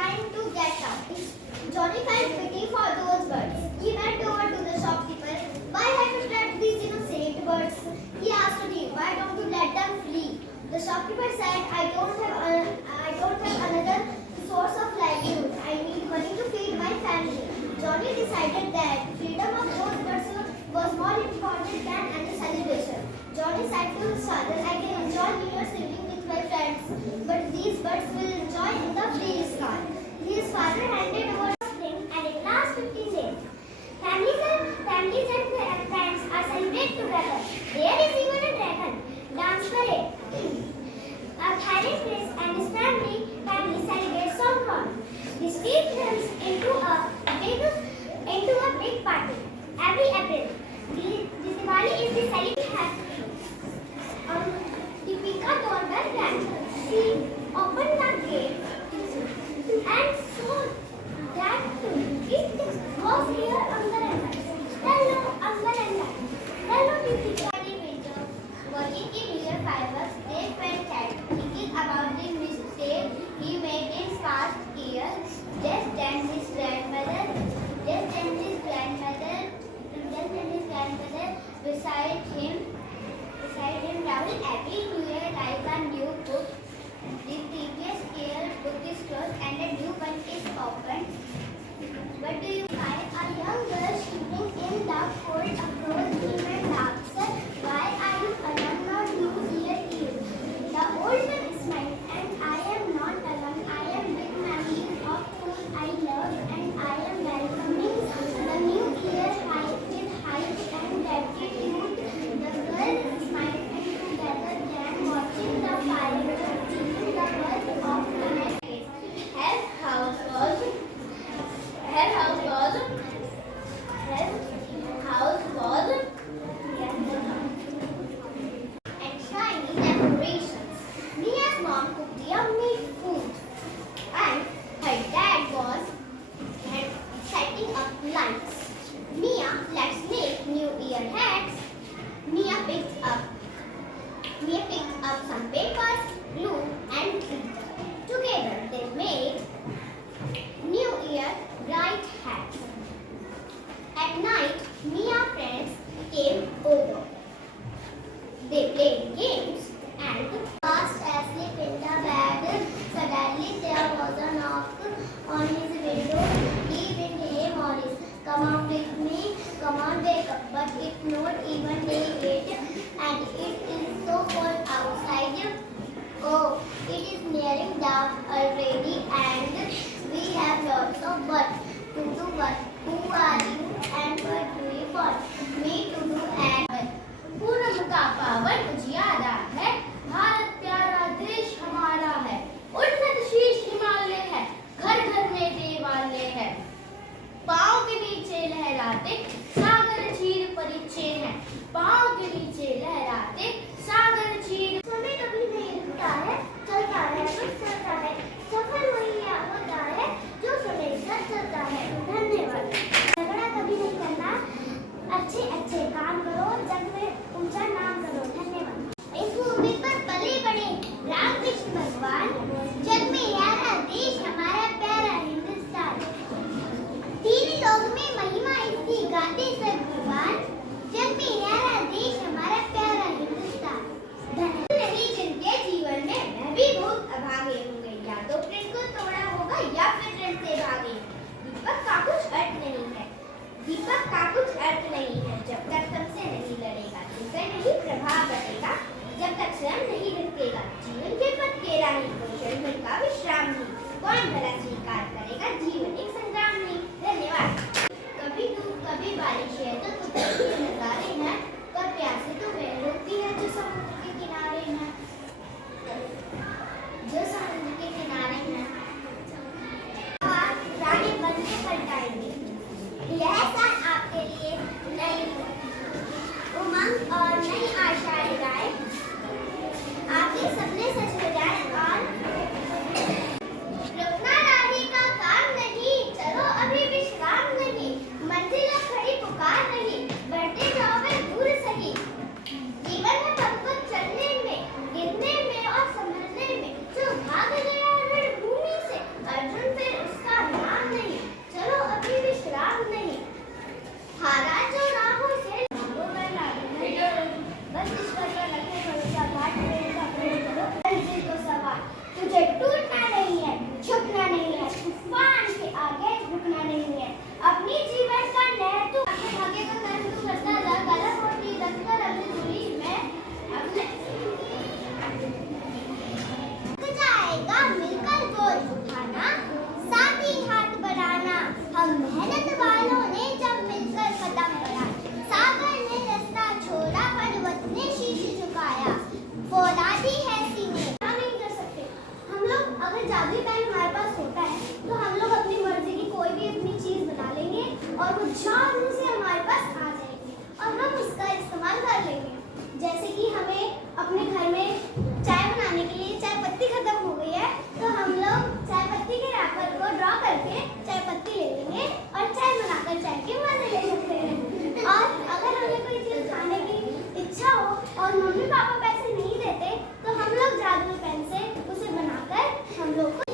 trying to get out. Johnny felt pity for those birds. He went over to the shopkeeper. Why have you trapped these innocent birds? He asked him. Why don't you let them flee? The shopkeeper said, I don't have another source of livelihood. I need money to feed my family. Johnny decided that freedom of those birds was more important than any celebration. Johnny said to his father, I can enjoy New Year's evening with my friends, but these birds will enjoy in the free sky. His father handed over spring and it lasts 15 days. Families and friends are celebrated together. There is even a dragon dance parade. A Thailand prince and his family celebrate Songkran. The street turns into a big party every April. The Diwali is the celebration. Deepika doorbell rang. She opened the gate and saw that it was here Uncle and I. Hello, Uncle and I. Hello, Deepika. Watching the New Year fireworks, they felt sad, thinking about the mistake he made in past years. Just then his grandmother beside him shouted, Happy New Year like a new book. The previous year book is closed and a new one is opened. What do you find? A young girl shivering in the cold approached him and asked, Why are you alone on New Year Eve? The old man smiled, and I am not alone. I am with memories of whom I love, and I am welcoming the new year with height and gratitude. The girl smiled and together began watching the fireworks, seeing the birth of the next day. Her house was and shiny decorations. Mia's mom cooked yummy food and her dad was setting up lights. Mia, let's make New Year hats. Mia picked up some papers, glue and glitter. Together they made New Year bright hats. At night, Mia's friends came over. They played games and just as they in the bed, suddenly there was a knock on his window. He went, Hey Morris, come on with me, come on wake up. But it's not even day 8 and it is so cold outside. Oh, it is nearing dark already and we have lots of work to do. But who are you and what do you want me to do? And Poonam का पावन उजियारा है, भारत प्यारा देश हमारा है, उन्नत शीश हिमालय है, घर घर में देवालय है, पाँव के नीचे लहराते सागर चीर परिचय है, पाँव के नीचे लहराते सागर चीर। समय कभी नहीं रुकता है, चलता है, चलता है, सफल वही होता है जो समय से चलता है। धन्यवाद। झगड़ा कभी नहीं करना, अच्छे अच्छे काम करो, जग में ऊंचा नाम करो। धन्यवाद। इस भूमि पर पले बड़े रामकृष्ण भगवान, जग में यारा देश हमारा प्यारा हिंदुस्तान, तीन लोग में महिमा इसकी गाते सब भगवान, जग में यारा देश हमारा प्यारा हिंदुस्तान। नहीं जिनके जीवन में मैं भी बहुत अभागे होंगे, या तो प्रेम को तोड़ा होगा या फिर ऋण से भागे। दीपक का कुछ अर्थ नहीं है, दीपक का कुछ अर्थ नहीं है, जब तक सबसे नहीं लड़ेगा, जिससे नहीं प्रभाव बढ़ेगा, जब तक स्वयं नहीं ढकेगा। जीवन के पथ के राही कोई क्षण भर का विश्राम नहीं, कौन भला स्वीकार करेगा जीवन एक संग्राम नहीं। धन्यवाद। कभी धूप कभी बारिश है तो कुदरत के नजारे हैं, पर प्यासे तो वे लोग भी हैं जो समुद्र के किनारे हैं, जो समुद्र के किनारे हैं। रानी बनने पलटाएंगे। यह साल आपके लिए नई उमंग और नई आशाएं लाए, आपके सपने सच हो जाए और रुकना अगर जादुई पेन हमारे पास होता है तो हम लोग अपनी मर्जी की कोई भी अपनी चीज़ बना लेंगे और वो जादू से हमारे पास आ जाएगी और हम उसका इस्तेमाल कर लेंगे। जैसे कि हमें अपने घर में चाय बनाने के लिए चाय पत्ती खत्म हो गई है तो हम लोग चाय पत्ती के रैपर को ड्रॉ करके चाय पत्ती ले लेंगे और चाय बनाकर चाय के मजे ले सकते हैं। और अगर हमें कोई चीज़ खाने की इच्छा हो और मम्मी पापा पैसे नहीं देते तो हम लोग जादुई पेन से उसे बनाकर हम लोग को